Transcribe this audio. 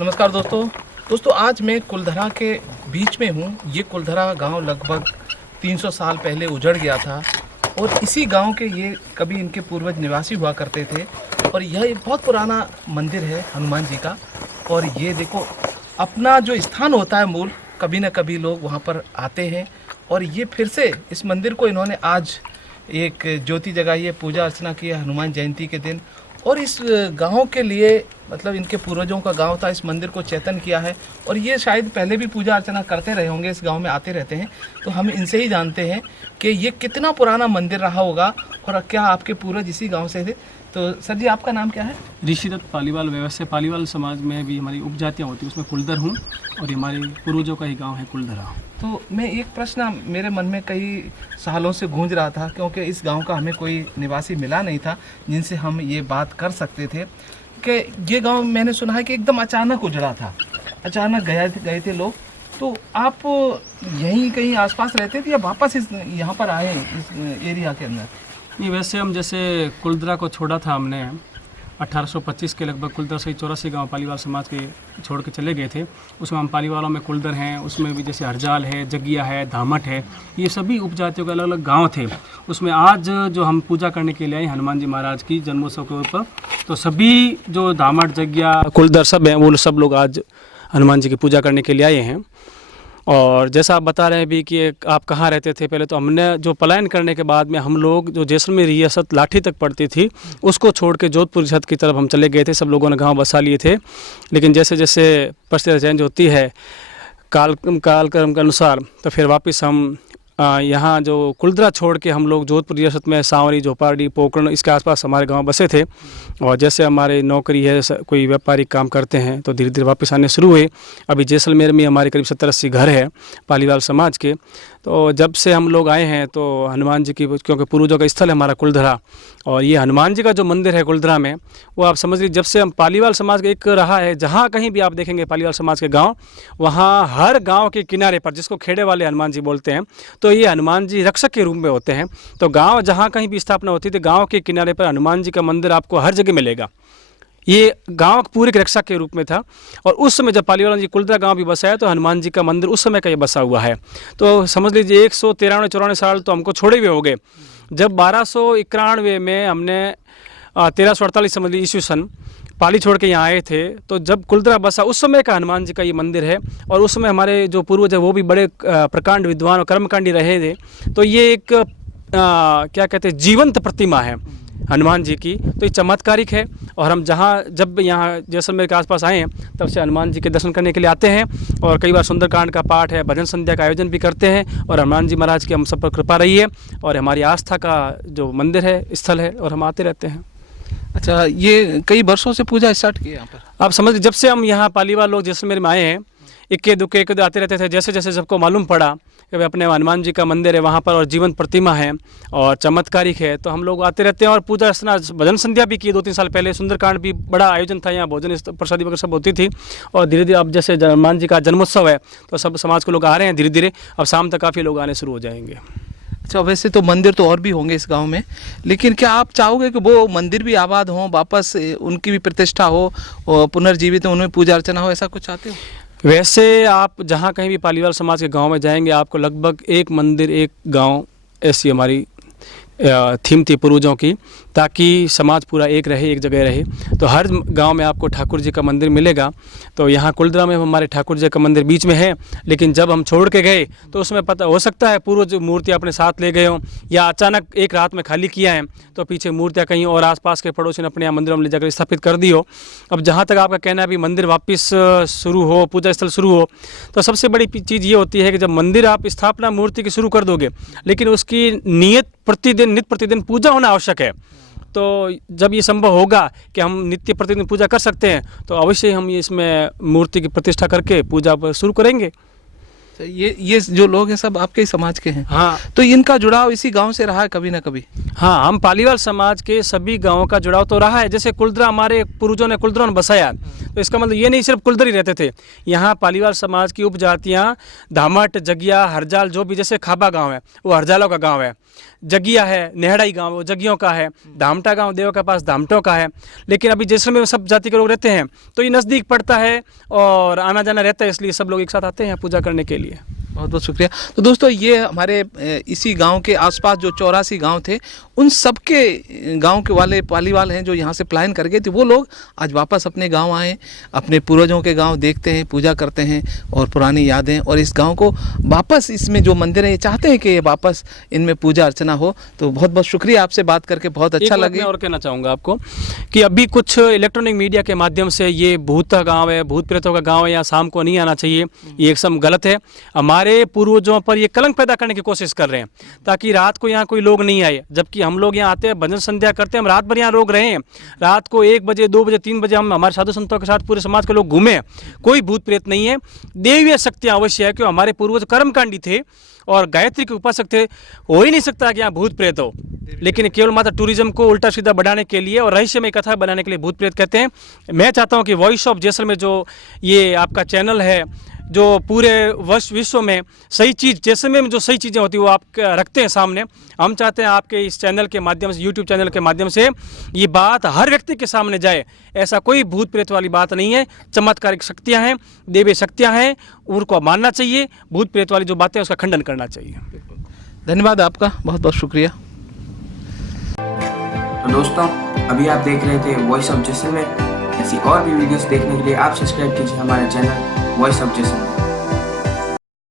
नमस्कार दोस्तों आज मैं कुलधरा के बीच में हूँ। ये कुलधरा गांव लगभग 300 साल पहले उजड़ गया था और इसी गांव के ये कभी इनके पूर्वज निवासी हुआ करते थे। और यह एक बहुत पुराना मंदिर है हनुमान जी का। और ये देखो, अपना जो स्थान होता है मूल, कभी न कभी लोग वहाँ पर आते हैं। और ये फिर से इस मंदिर को इन्होंने आज एक ज्योति जगाई है, पूजा अर्चना की है हनुमान जयंती के दिन। और इस गांव के लिए, मतलब इनके पूर्वजों का गांव था, इस मंदिर को चेतन किया है। और ये शायद पहले भी पूजा अर्चना करते रहे होंगे, इस गांव में आते रहते हैं। तो हम इनसे ही जानते हैं कि ये कितना पुराना मंदिर रहा होगा और क्या आपके पूर्वज इसी गांव से थे। तो सर जी, आपका नाम क्या है? ऋषिदत्त पालीवाल। व्यवसाय पालीवाल समाज में भी हमारी उपजातियाँ होती हैं, उसमें कुलधर हूँ और हमारे पूर्वजों का ही गांव है कुलधरा। तो मैं एक प्रश्न मेरे मन में कई सालों से गूंज रहा था, क्योंकि इस गांव का हमें कोई निवासी मिला नहीं था जिनसे हम ये बात कर सकते थे कि ये गांव, मैंने सुना है कि एकदम अचानक उजड़ा था, अचानक गए थे लोग। तो आप यहीं कहीं आसपास रहते थे या वापस यहाँ पर आए इस एरिया के अंदर? नहीं, वैसे हम जैसे कुलधरा को छोड़ा था हमने 1825 के लगभग। कुलधरा से 84 गांव पालीवाल समाज के छोड़ के चले गए थे। उसमें हम पालीवालों में कुलधर हैं, उसमें भी जैसे हरजाल है, जगिया है, धामट है, ये सभी उपजातियों के अलग अलग गांव थे। उसमें आज जो हम पूजा करने के लिए आए हनुमान जी महाराज की जन्मोत्सव के ऊपर, तो सभी जो धामट, जगिया, कुलधर सब हैं, वो सब लोग आज हनुमान जी की पूजा करने के लिए आए हैं। और जैसा आप बता रहे हैं भी कि आप कहाँ रहते थे पहले, तो हमने जो पलायन करने के बाद में हम लोग जो जैसलमेर रियासत लाठी तक पड़ती थी उसको छोड़ के जोधपुर रियासत की तरफ हम चले गए थे। सब लोगों ने गांव बसा लिए थे, लेकिन जैसे जैसे परिस्थिति चेंज होती है कालक्रम के अनुसार, तो फिर वापस हम यहाँ जो कुलधरा छोड़ के हम लोग जोधपुर रियासत में सांवरी, झोपाड़ी, पोकरण, इसके आसपास हमारे गांव बसे थे। और जैसे हमारे नौकरी है, कोई व्यापारिक काम करते हैं, तो धीरे धीरे वापस आने शुरू हुए। अभी जैसलमेर में हमारे करीब 70-80 घर है पालीवाल समाज के। तो जब से हम लोग आए हैं तो हनुमान जी की, क्योंकि पूर्वजों का स्थल है हमारा कुलधरा, और ये हनुमान जी का जो मंदिर है कुलधरा में, वो आप समझ लीजिए जब से हम पालीवाल समाज का एक रहा है, जहाँ कहीं भी आप देखेंगे पालीवाल समाज के गाँव, वहाँ हर गाँव के किनारे पर, जिसको खेड़े वाले हनुमान जी बोलते हैं, तो ये हनुमान जी रक्षक के रूप में होते हैं। तो गांव जहां कहीं भी स्थापना होती थी, गांव के किनारे पर हनुमान जी का मंदिर आपको हर जगह मिलेगा। ये गांव पूरे के रक्षक के रूप में था। और उस समय जब पालीवाल जी कुलधरा गांव भी बसा है, तो हनुमान जी का मंदिर उस समय का ये बसा हुआ है। तो समझ लीजिए 193-94 साल तो हमको छोड़े हुए हो गए। जब 1291 में हमने 1348 समझ लीजिए ईस्वी सन पाली छोड़ के यहाँ आए थे, तो जब कुलधरा बसा उस समय का हनुमान जी का ये मंदिर है। और उस समय हमारे जो पूर्वज है वो भी बड़े प्रकांड विद्वान और कर्मकांडी रहे थे। तो ये एक क्या कहते हैं, जीवंत प्रतिमा है हनुमान जी की। तो ये चमत्कारिक है। और हम जब यहाँ जैसलमेर के आसपास आए हैं, तब से हनुमान जी के दर्शन करने के लिए आते हैं। और कई बार सुंदरकांड का पाठ है, भजन संध्या का आयोजन भी करते हैं। और हनुमान जी महाराज की हम सब पर कृपा रही है और हमारी आस्था का जो मंदिर है, स्थल है, और हम आते रहते हैं। अच्छा, ये कई वर्षों से पूजा स्टार्ट की है यहाँ पर? आप समझ, जब से हम यहाँ पालीवाल लोग जैसलमेर में आए हैं, इक्के दुक्के आते रहते थे। जैसे जैसे सबको मालूम पड़ा कि भाई अपने हनुमान जी का मंदिर है वहाँ पर और जीवंत प्रतिमा है और चमत्कारिक है, तो हम लोग आते रहते हैं। और पूजा अर्चना, भजन संध्या भी की 2-3 साल पहले। सुंदरकांड भी बड़ा आयोजन था, यहाँ भोजन प्रसादी वगैरह सब होती थी। और धीरे धीरे अब जैसे हनुमान जी का जन्मोत्सव है, तो सब समाज के लोग आ रहे हैं धीरे धीरे। अब शाम तक काफ़ी लोग आने शुरू हो जाएंगे। अच्छा, वैसे तो मंदिर तो और भी होंगे इस गांव में, लेकिन क्या आप चाहोगे कि वो मंदिर भी आबाद हों, वापस उनकी भी प्रतिष्ठा हो और पुनर्जीवित हो, उनमें पूजा अर्चना हो, ऐसा कुछ चाहते हो? वैसे आप जहाँ कहीं भी पालीवाल समाज के गांव में जाएंगे, आपको लगभग एक मंदिर, एक गांव, ऐसी हमारी थीम थी पूर्वजों की, ताकि समाज पूरा एक रहे, एक जगह रहे। तो हर गांव में आपको ठाकुर जी का मंदिर मिलेगा। तो यहाँ कुलधरा में हमारे ठाकुर जी का मंदिर बीच में है, लेकिन जब हम छोड़ के गए तो उसमें पता हो सकता है पूर्वज मूर्तियाँ अपने साथ ले गए हों, या अचानक एक रात में खाली किया है तो पीछे मूर्तियाँ कहीं और आसपास के पड़ोसी ने अपने यहाँ मंदिरों में ले जाकर स्थापित कर दी हो। अब जहाँ तक आपका कहना है अभी मंदिर वापस शुरू हो, पूजा स्थल शुरू हो, तो सबसे बड़ी चीज़ ये होती है कि जब मंदिर आप स्थापना मूर्ति की शुरू कर दोगे, लेकिन उसकी नियत नित्य प्रतिदिन पूजा होना आवश्यक है। तो जब ये संभव होगा कि हम नित्य प्रतिदिन पूजा कर सकते हैं, तो अवश्य हम ये इसमें मूर्ति की प्रतिष्ठा करके पूजा शुरू करेंगे। ये जो लोग हैं सब आपके ही समाज के हैं? हाँ। तो इनका जुड़ाव इसी गांव से रहा है कभी ना कभी? हाँ, हम पालीवाल समाज के सभी गांवों का जुड़ाव तो रहा है। जैसे कुलधरा हमारे पूर्वजों ने कुलधरों ने बसाया, तो इसका मतलब ये नहीं सिर्फ कुलधर ही रहते थे। यहाँ पालीवाल समाज की उपजातियाँ धामट, जगिया, हरजाल, जो भी, जैसे खाबा गांव है वो हरजालों का गांव है, जगिया है नेहड़ाई गांव वो जगियों का है, धामटा गांव देव के पास धामटों का है। लेकिन अभी जैसलमेर में सब जाति के लोग रहते हैं तो ये नज़दीक पड़ता है और आना जाना रहता है, इसलिए सब लोग एक साथ आते हैं पूजा करने के लिए। बहुत बहुत शुक्रिया। तो दोस्तों ये हमारे इसी गांव के आसपास जो 84 गांव थे, उन सब के गांव के वाले पालीवाल हैं जो यहाँ से पलायन कर गए थे, वो लोग आज वापस अपने गांव आए, अपने पूर्वजों के गांव देखते हैं, पूजा करते हैं और पुरानी यादें, और इस गांव को वापस, इसमें जो मंदिर है ये चाहते हैं कि ये वापस इनमें पूजा अर्चना हो। तो बहुत बहुत शुक्रिया, आपसे बात करके बहुत अच्छा लगे। और कहना चाहूँगा आपको कि अभी कुछ इलेक्ट्रॉनिक मीडिया के माध्यम से ये भूत का गाँव है, भूत प्रेतों का गाँव है, या शाम को नहीं आना चाहिए, ये एकदम गलत है। हमारे पूर्वजों पर ये कलंक पैदा करने की कोशिश कर रहे हैं ताकि रात को यहाँ कोई लोग नहीं आए, जबकि हम लोग यहाँ आते हैं, भजन संध्या करते हैं, हम रात भर यहाँ लोग रहे हैं। रात को 1 बजे 2 बजे 3 बजे हम हमारे साधु संतों के साथ पूरे समाज के लोग घूमे, कोई भूत प्रेत नहीं है। देवीय शक्तियाँ अवश्य है कि हमारे पूर्वज कर्मकांडी थे और गायत्री के उपासक थे, हो ही नहीं सकता कि यहाँ भूत प्रेत हो। लेकिन केवल मात्र टूरिज्म को उल्टा सीधा बढ़ाने के लिए और रहस्यमय कथा बनाने के लिए भूत प्रेत कहते हैं। मैं चाहता हूँ कि वॉइस ऑफ जैसलमेर जो ये आपका चैनल है, जो पूरे विश्व में सही चीज़, जैसलमेर में जो सही चीज़ें होती हैं वो आप रखते हैं सामने, हम चाहते हैं आपके इस चैनल के माध्यम से, यूट्यूब चैनल के माध्यम से ये बात हर व्यक्ति के सामने जाए। ऐसा कोई भूत प्रेत वाली बात नहीं है, चमत्कारिक शक्तियाँ हैं, देवी शक्तियाँ हैं, उनको मानना चाहिए। भूत प्रेत वाली जो बातें हैं उसका खंडन करना चाहिए। धन्यवाद आपका, बहुत बहुत शुक्रिया। तो दोस्तों, अभी आप देख रहे थे वॉइस ऑफ जैसलमेर। ऐसी और भी वीडियोस देखने के लिए आप सब्सक्राइब कीजिए हमारे चैनल वॉइस ऑफ जैसलमेर।